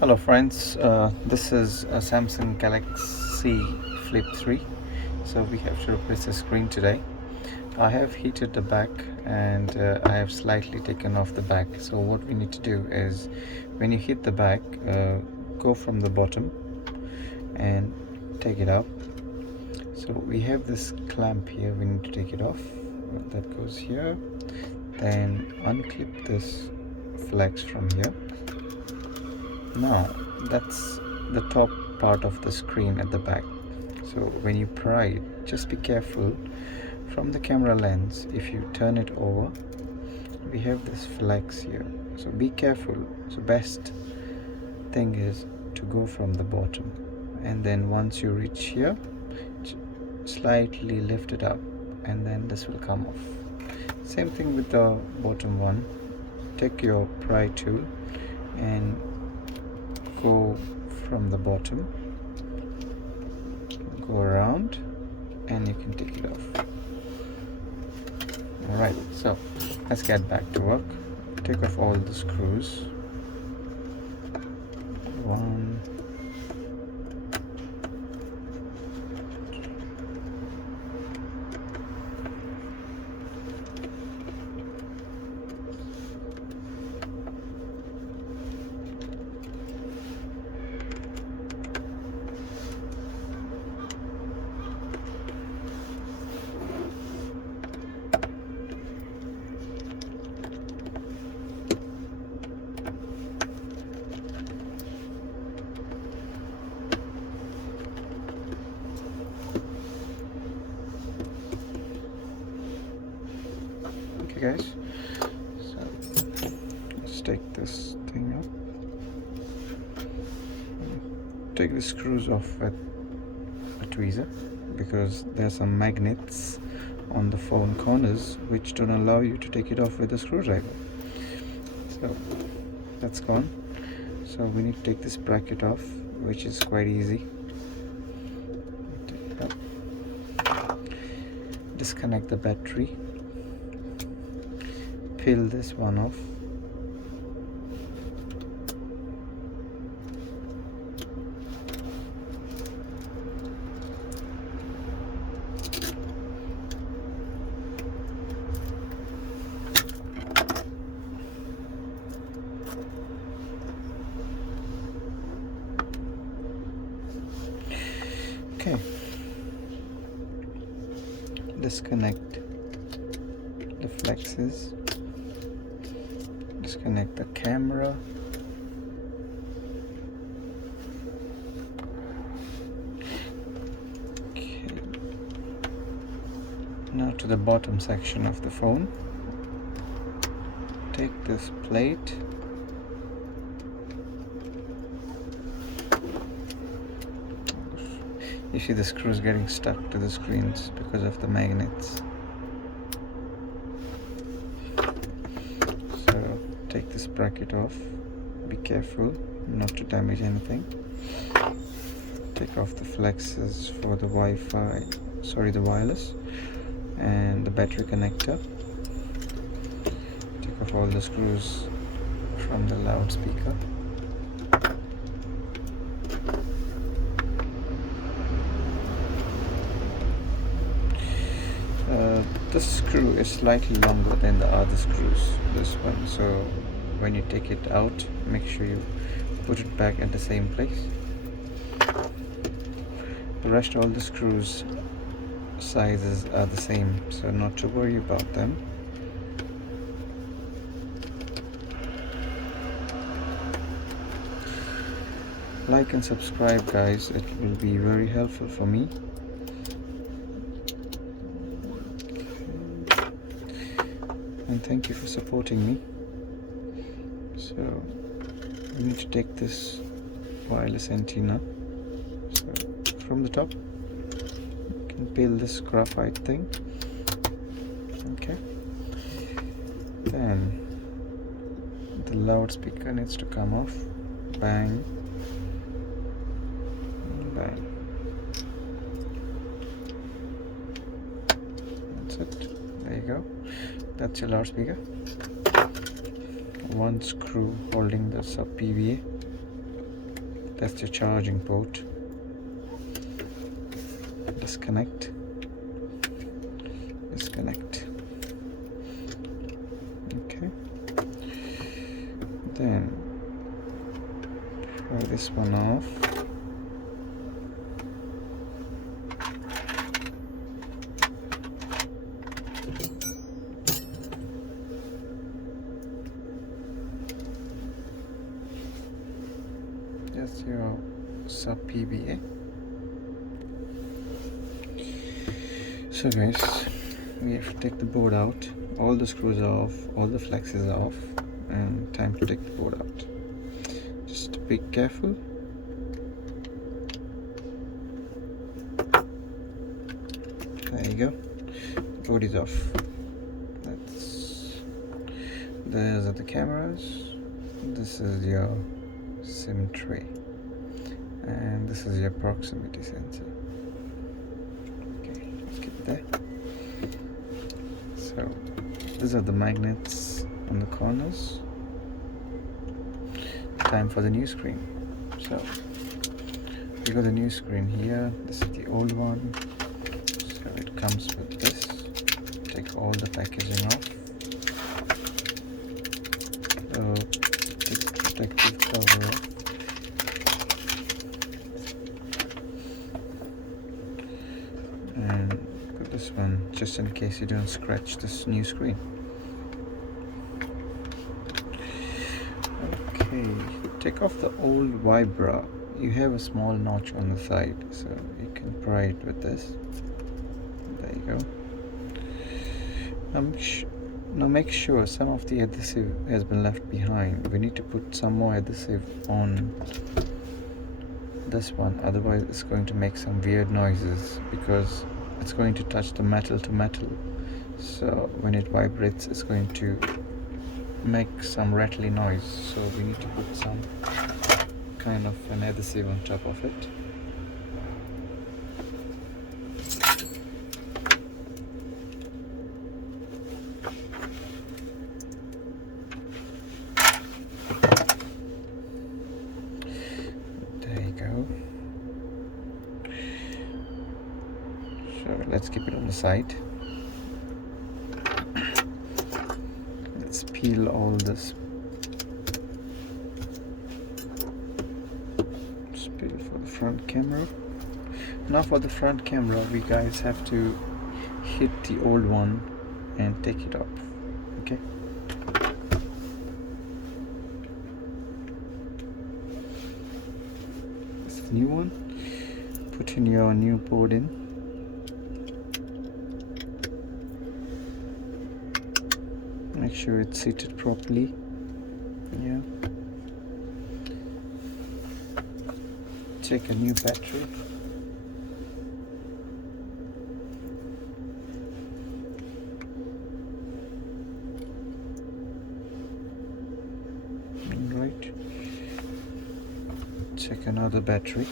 Hello friends, this is a Samsung Galaxy Flip 3. So we have to replace the screen today. I have heated the back and I have slightly taken off the back. So what we need to do is, when you hit the back, go from the bottom and take it out. So we have this clamp here, we need to take it off. That goes here. Then unclip this flex from here. Now that's the top part of the screen at the back. So when you pry it, just be careful from the camera lens. If you turn it over, we have this flex here, so be careful. So best thing is to go from the bottom, and then once you reach here, slightly lift it up, and then this will come off. Same thing with the bottom one. Take your pry tool and go from the bottom, go around, and you can take it off. Alright, so let's get back to work. Take off all the screws. One, okay guys, so let's take this thing up. Take the screws off with a tweezer, because there's some magnets on the phone corners which don't allow you to take it off with a screwdriver. So that's gone. So we need to take this bracket off, which is quite easy. Take it up. Disconnect the battery. Peel this one off. Okay. Disconnect the flexes. Disconnect the camera. Okay. Now to the bottom section of the phone. Take this plate. You see the screws getting stuck to the screens because of the magnets. So take this bracket off. Be careful not to damage anything. Take off the flexes for the the wireless, and the battery connector. Take off all the screws from the loudspeaker. This screw is slightly longer than the other screws, this one, so when you take it out, make sure you put it back at the same place. The rest, all the screws sizes are the same, so not to worry about them. Like and subscribe guys, it will be very helpful for me. And thank you for supporting me. So we need to take this wireless antenna. So from the top, you can peel this graphite thing. Okay. Then the loudspeaker needs to come off. Bang. Bang. That's it. There you go. That's your loudspeaker. One screw holding the sub PVA. That's your charging port. Disconnect. Okay, then pry this one off. That's your sub PBA. So guys, we have to take the board out. All the screws are off, all the flexes are off, and time to take the board out. Just be careful. There you go. Board is off. Those are the cameras. This is your SIM tray, and this is your proximity sensor. Okay, let's keep it there. So these are the magnets on the corners. Time for the new screen. So we got the new screen here. This is the old one. So it comes with this. Take all the packaging off. Take the protective cover off. And put this one just in case you don't scratch this new screen. Okay, take off the old vibra. You have a small notch on the side, so you can pry it with this. There you go. Now make sure some of the adhesive has been left behind. We need to put some more adhesive on this one, otherwise it's going to make some weird noises because it's going to touch the metal to metal. So when it vibrates, it's going to make some rattly noise. So we need to put some kind of an adhesive on top of it. So let's keep it on the side. Let's peel all this. Just peel for the front camera. Now for the front camera, we guys have to hit the old one and take it off. Okay. This is the new one. Put in your new board in. Make sure it's seated properly. Yeah. Take a new battery. Right. Check another battery.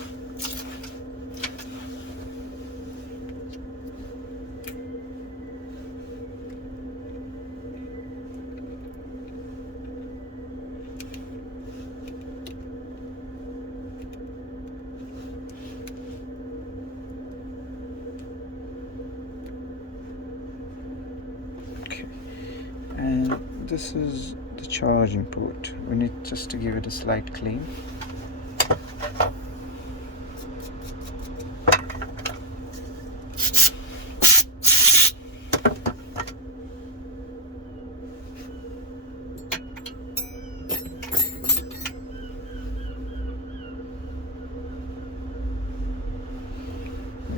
And this is the charging port. We need just to give it a slight clean.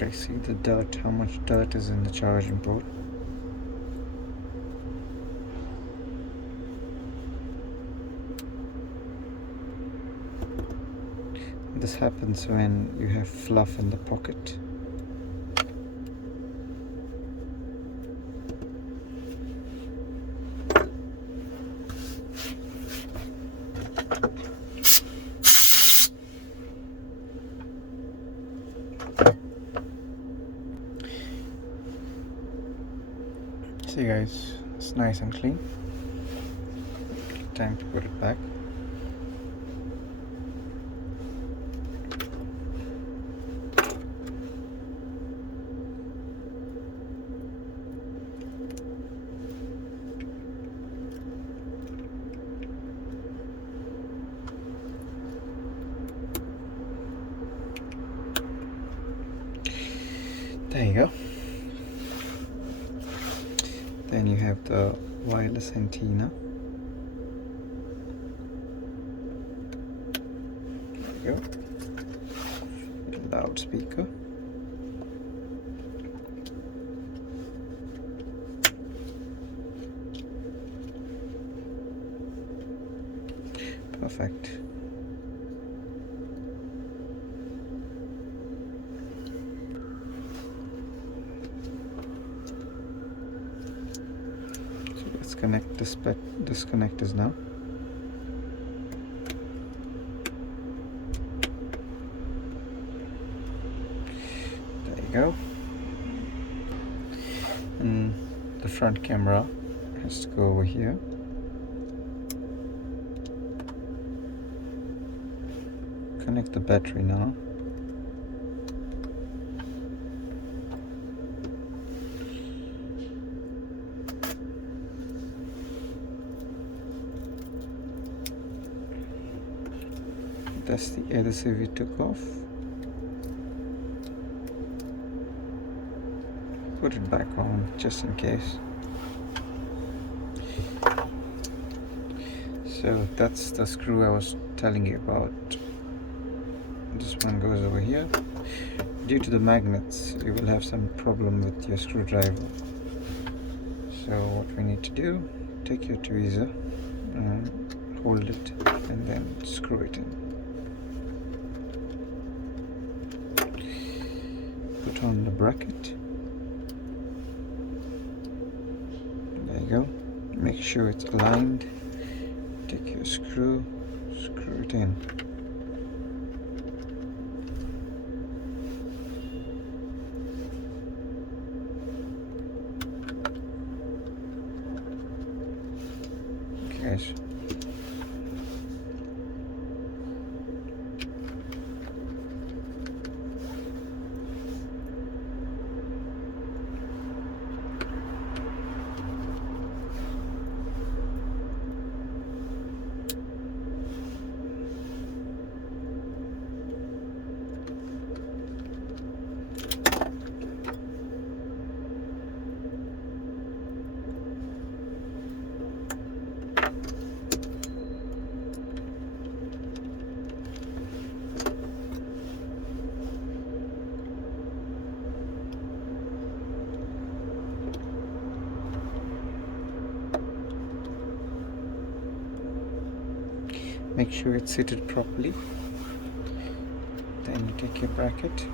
I see the dirt, how much dirt is in the charging port. This happens when you have fluff in the pocket. See guys, it's nice and clean. Time to put it back. There you go. Then you have the wireless antenna. There you go. Loudspeaker. Perfect. So let's connect this connectors now. There you go. And the front camera has to go over here. Connect the battery now. That's the adhesive we took off. Put it back on just in case. So that's the screw I was telling you about. This one goes over here. Due to the magnets, you will have some problem with your screwdriver. So what we need to do, take your tweezer and hold it and then screw it in. Put on the bracket. There you go. Make sure it's aligned. Take your screw, screw it in. Okay, guys. Make sure it's seated properly. Then you take your bracket.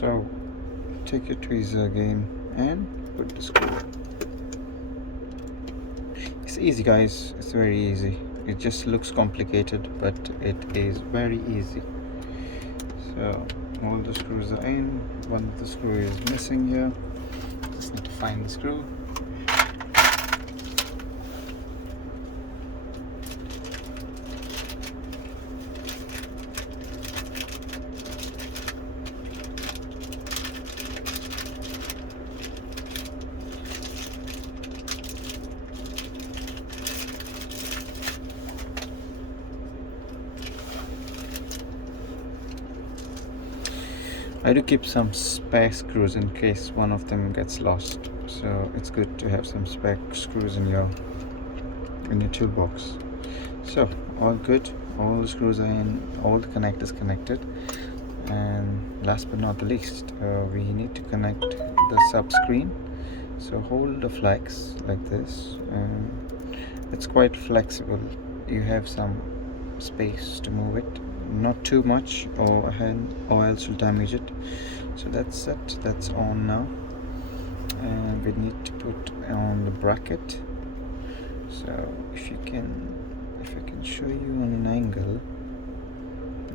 So take your tweezer again and put the screw. It's easy, guys. It's very easy. It just looks complicated, but it is very easy. So all the screws are in. One of the screw is missing here. Just need to find the screw. I do keep some spare screws in case one of them gets lost, so it's good to have some spare screws in your toolbox. So all good, all the screws are in, all the connectors connected, and last but not the least, we need to connect the sub screen. So hold the flex like this, it's quite flexible, you have some space to move it, not too much or else you'll damage it. So that's set, that's on now, and we need to put on the bracket. So if I can show you on an angle,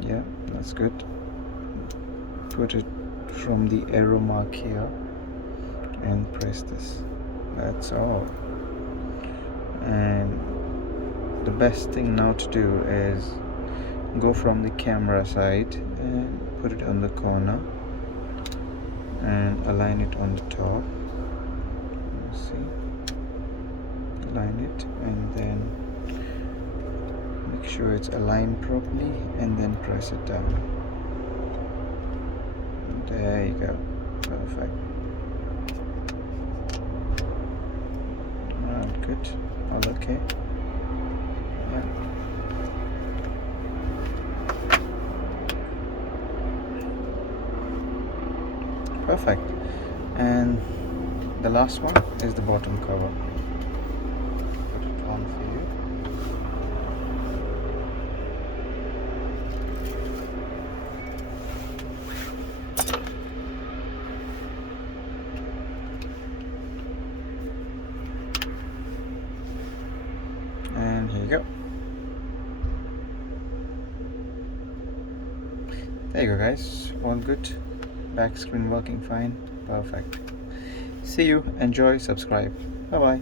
yeah, that's good. Put it from the arrow mark here and press this, that's all. And the best thing now to do is go from the camera side and put it on the corner and align it on the top. See, align it and then make sure it's aligned properly and then press it down. There you go, perfect. Good, all okay. Yeah. Perfect. And the last one is the bottom cover. Put it on for you. And here you go. There you go, guys, all good. Back screen working fine, perfect. See you, enjoy, subscribe. Bye bye.